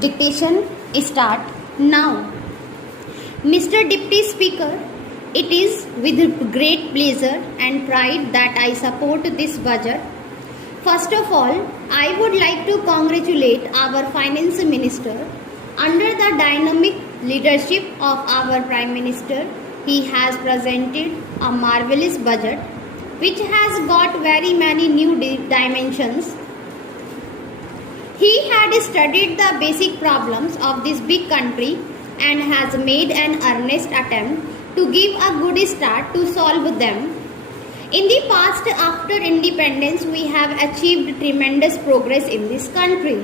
Dictation start now. Mr. Deputy Speaker, it is with great pleasure and pride that I support this budget. First of all, I would like to congratulate our Finance Minister. Under the dynamic leadership of our Prime Minister, he has presented a marvelous budget which has got very many new dimensions. He had studied the basic problems of this big country and has made an earnest attempt to give a good start to solve them. In the past, after independence, we have achieved tremendous progress in this country.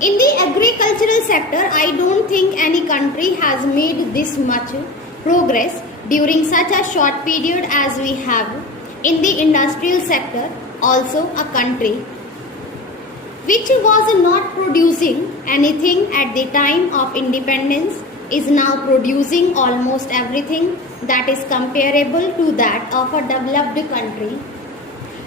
In the agricultural sector, I don't think any country has made this much progress during such a short period as we have. In the industrial sector, also a country which was not producing anything at the time of independence is now producing almost everything that is comparable to that of a developed country.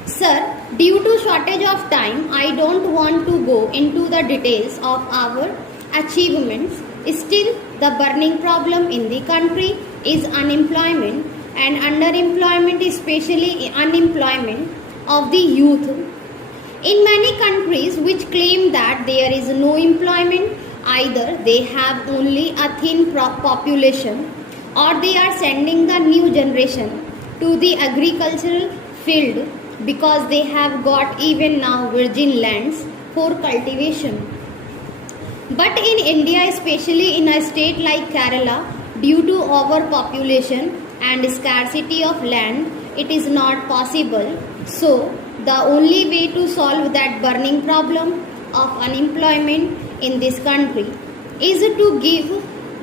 Sir, due to shortage of time, I don't want to go into the details of our achievements. Still, the burning problem in the country is unemployment and underemployment, especially unemployment of the youth. In many countries which claim that there is no employment, either they have only a thin population or they are sending the new generation to the agricultural field because they have got even now virgin lands for cultivation. But in India, especially in a state like Kerala, due to overpopulation and scarcity of land, it is not possible. So, the only way to solve that burning problem of unemployment in this country is to give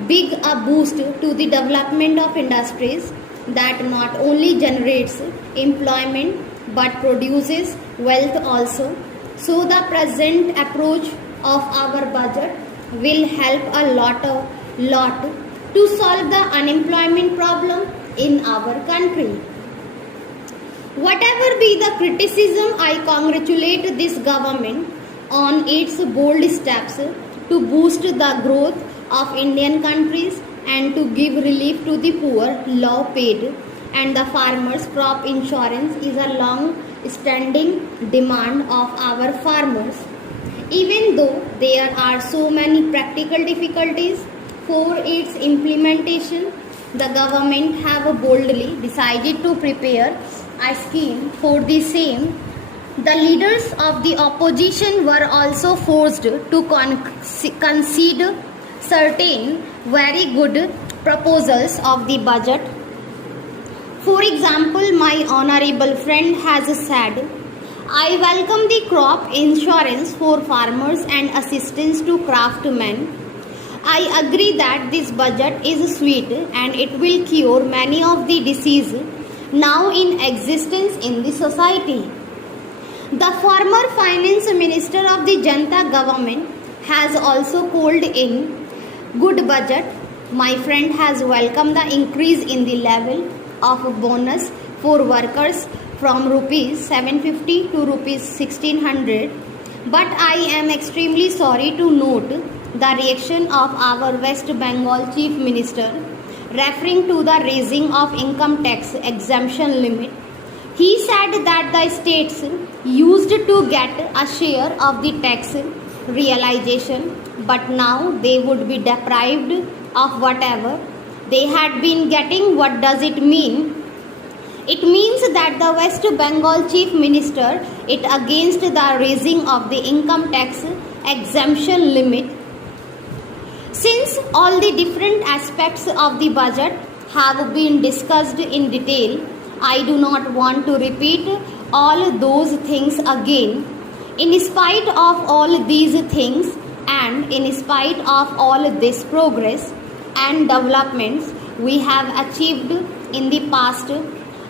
big a boost to the development of industries that not only generates employment but produces wealth also. So the present approach of our budget will help a lot to solve the unemployment problem in our country. Whatever be the criticism, I congratulate this government on its bold steps to boost the growth of Indian countries and to give relief to the poor, low paid, and the farmers. Crop insurance is a long standing demand of our farmers. Even though there are so many practical difficulties for its implementation, the government have boldly decided to prepare a scheme for the same. The leaders of the opposition were also forced to concede certain very good proposals of the budget. For example, my honorable friend has said, I welcome the crop insurance for farmers and assistance to craftsmen. I agree that this budget is sweet and it will cure many of the diseases now in existence in the society. The former finance minister of the Janata government has also called in good budget. My friend has welcomed the increase in the level of bonus for workers from rupees 750 to rupees 1600. But I am extremely sorry to note the reaction of our West Bengal Chief Minister referring to the raising of income tax exemption limit. He said that the states used to get a share of the tax realization, but now they would be deprived of whatever they had been getting. What does it mean? It means that the West Bengal Chief Minister is against the raising of the income tax exemption limit. Since all the different aspects of the budget have been discussed in detail, I do not want to repeat all those things again. In spite of all these things and in spite of all this progress and developments we have achieved in the past,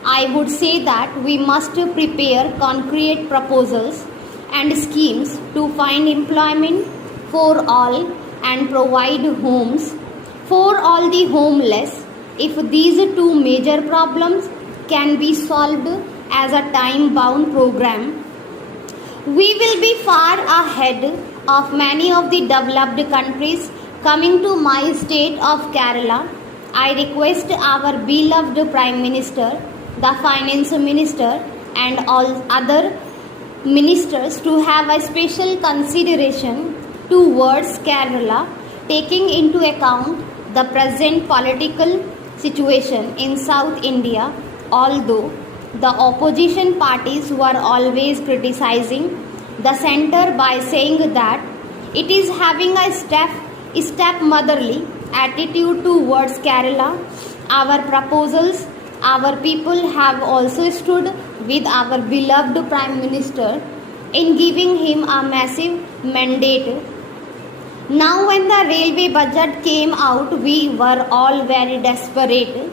I would say that we must prepare concrete proposals and schemes to find employment for all and provide homes for all the homeless. If these two major problems can be solved as a time-bound program, we will be far ahead of many of the developed countries coming to my state of Kerala, I request our beloved Prime Minister, the Finance Minister, and all other ministers to have a special consideration towards Kerala, taking into account the present political situation in South India, although the opposition parties were always criticizing the center by saying that it is having a stepmotherly attitude towards Kerala. Our proposals, our people have also stood with our beloved Prime Minister in giving him a massive mandate. Now, when the railway budget came out, we were all very desperate,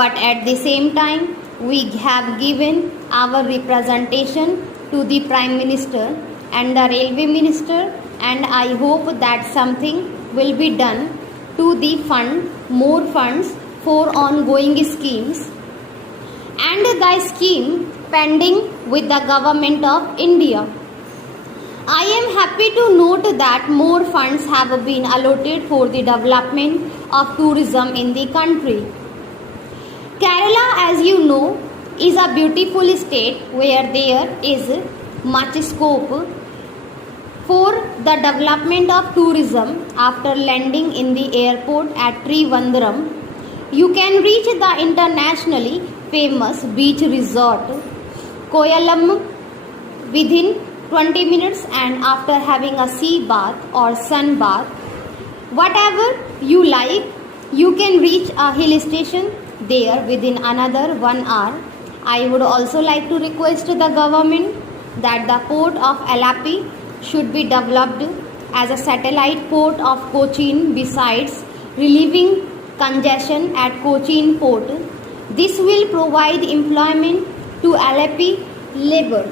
but at the same time, we have given our representation to the Prime Minister and the Railway Minister, and I hope that something will be done to the fund more funds for ongoing schemes and the scheme pending with the government of India. I am happy to note that more funds have been allotted for the development of tourism in the country. Kerala, as you know, is a beautiful state where there is much scope for the development of tourism. After landing in the airport at Trivandrum, you can reach the internationally famous beach resort Koyalam within 20 minutes, and after having a sea bath or sun bath, whatever you like, you can reach a hill station there within another 1 hour. I would also like to request the government that the port of Alapi should be developed as a satellite port of Cochin besides relieving congestion at Cochin port. This will provide employment to Alapi labor.